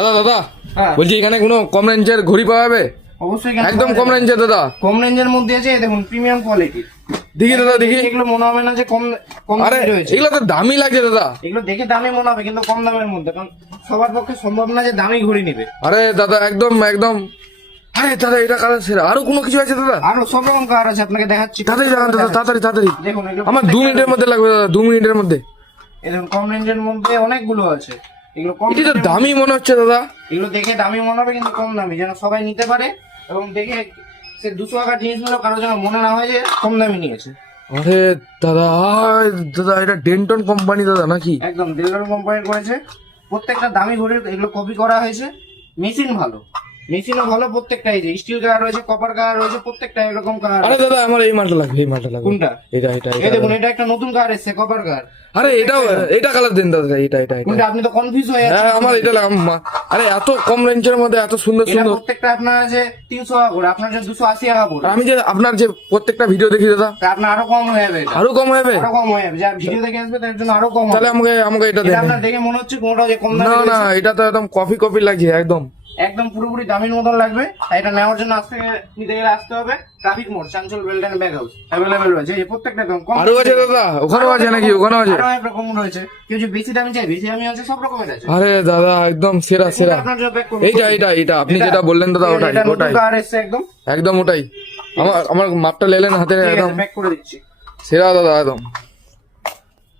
দাদা দাদা হ্যাঁ। বলছি এখানে কোনো কম রেঞ্জের ঘড়ি পাওয়া যাবে? অবশ্যই এখানে একদম পাওয়া কম যাবে। রেঞ্জের দাদা। কম রেঞ্জের মধ্যে আছে এই দেখুন প্রিমিয়াম কোয়ালিটি। দেখি দাদা দেখি। এগুলো মনে হবে না যে কম কম আরে দামে রয়েছে। এগুলো তো দামি লাগছে দাদা। এগুলো দেখে দামি মনে হবে কিন্তু কম দামের মধ্যে, কারণ সবার পক্ষে সম্ভব না যে দামি ঘড়ি নিবে। আরে দাদা একদম একদম। আরে দাদা এটা কালার সেরা। আরো কোনো কিছু আছে দাদা? আরো সব রকম কালার আছে, আপনাকে দেখাচ্ছি। তাড়াতাড়ি দেখান দাদা, তাড়াতাড়ি তাড়াতাড়ি। দেখুন এগুলো আমার 2 মিনিটের মধ্যে লাগবে দাদা, 2 মিনিটের মধ্যে। এই দেখুন কম রেঞ্জের মধ্যে অনেকগুলো আছে। এগুলো কম এটা তো range এর দামি মনে হচ্ছে দাদা। এগুলো দেখে দামি মনে হবে কিন্তু কম দামি, যেন সবাই নিতে পারে এবং দেখে সে 200 টাকার জিনিস নিল কারো যেন মনে না হয় যে কম দামি নিয়েছে। আরে দাদা দাদা এটা ডেন্টন কোম্পানি দাদা নাকি? একদম ডেলর কোম্পানির করেছে। প্রত্যেকটা দামি ঘড়ির এগুলো কপি করা হয়েছে। মেশিন ভালো, মেশিনও ভালো প্রত্যেকটা। এই যে স্টিল কালার রয়েছে, কপার কালার রয়েছে, প্রত্যেকটা এরকম কালার। আরে দাদা আমার এই মালটা লাগবে, এই মালটা লাগবে। কোনটা? এটা এটা এই এটা দেখুন এটা একটা নতুন কালার এসেছে, কপার কালার। আরে এটাও এটা কালার দেন দাদা, এটা এটা এটা। কোনটা? আপনি তো কনফিউজ হয়ে যাচ্ছেন। হ্যাঁ আমার এটা আরে এত কম রেঞ্জের মধ্যে এত সুন্দর এটা সুন্দর। প্রত্যেকটা আপনার আছে 300 টাকা করে, আপনার যে 280 টাকা পড়বে। আমি যে আপনার যে প্রত্যেকটা ভিডিও দেখি দাদা, তা আপনার আরো কম হয়ে যাবে এটা। আরো কম হবে। আরো কম হয়ে যাবে, যার ভিডিও দেখে আসবে তার জন্য আরো কম হবে। তাহলে আমাকে আমাকে এটা এটা দেন। আপনার দেখে মনে হচ্ছে কোনটা যে কম দামে না না রয়েছে। এটা তো একদম কফি কফি লাগছে একদম। একদম পুরোপুরি দামির মতন লাগবে। আর এটা নেওয়ার জন্য আজকে নিতে গেলে আসতে হবে ট্রাফিক মোড়, চাঞ্চল বেলডান ব্যাগ হাউস। অ্যাভেলেবেল রয়েছে এই প্রত্যেকটা একদম কম। আরো আছে দাদা? ওখানেও আছে নাকি? ওখানেও আছে? আরো অনেক রকম রয়েছে। কেউ যে বেশি দামি চাই বেশি দামি আছে, সব রকমের আছে। আরে দাদা একদম সেরা সেরা। আপনার জন্য back করবো। এইটা এইটা এটা আপনি যেটা বললেন দাদা ওটাই এটা নতুন ওটাই কালার এসেছে একদম। একদম ওটাই। আমার আমার মাপটা লেলেন হাতে ঠিক একদম আছে, ব্যাক করে দিচ্ছি। সেরা দাদা একদম।